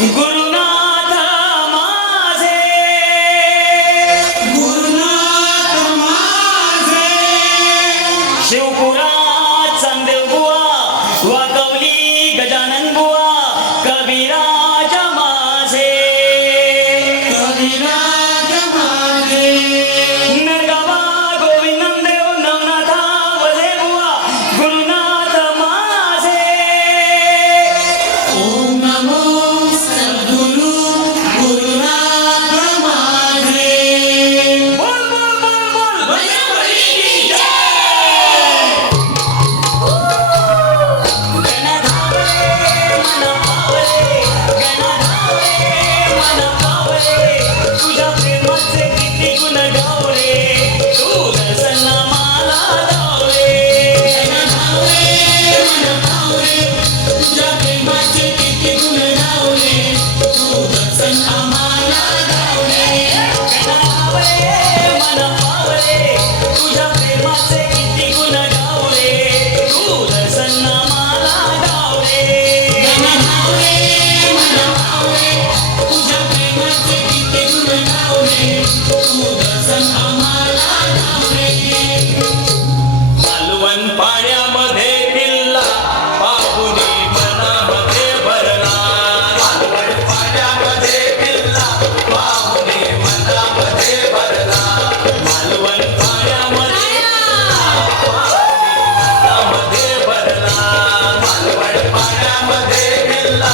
गुरुनाथ माझे, गुरुनाथ माझे, शिवपुरात चांदेव बुवा, वाकवली गजानन बुवा, कविराज माझे, कविराज माझे, नरगावा गोविंदम देव नवनाथा वझे बुवा, गुरुनाथ माझे. ओम नमो सद्गुरु गुरुनाथ माझे. बोल बोल बोल बोल बजरंगबली की जय. गणधावले मन पावले, गणधावले मन पावले, तुझ्या प्रेमाचे किती गुण गावले, तू दर्शना मला धावले. गणधावले मन पावले, तुझ्या प्रेमाचे किती गुण गावले, तू दर्शन आम्हाला धावले. गणधावले मन पावले, तुझ्या प्रेमाचे किती गुण गावले, तू दर्शन आम्हाला धावले. गणधावले मन पावले, तुझ्या प्रेमाचे किती गुण गावले, तू दर्शन आम्हाला धावले. मालवण पाण्यामध्ये किल्ला पाहुणे मनामध्ये भरला. मालवण पाण्यामध्ये किल्ला पाहुणे मनामध्ये भरला. मालवण पाण्यामध्ये मनामध्ये भरला. मालवण पाण्यामध्ये किल्ला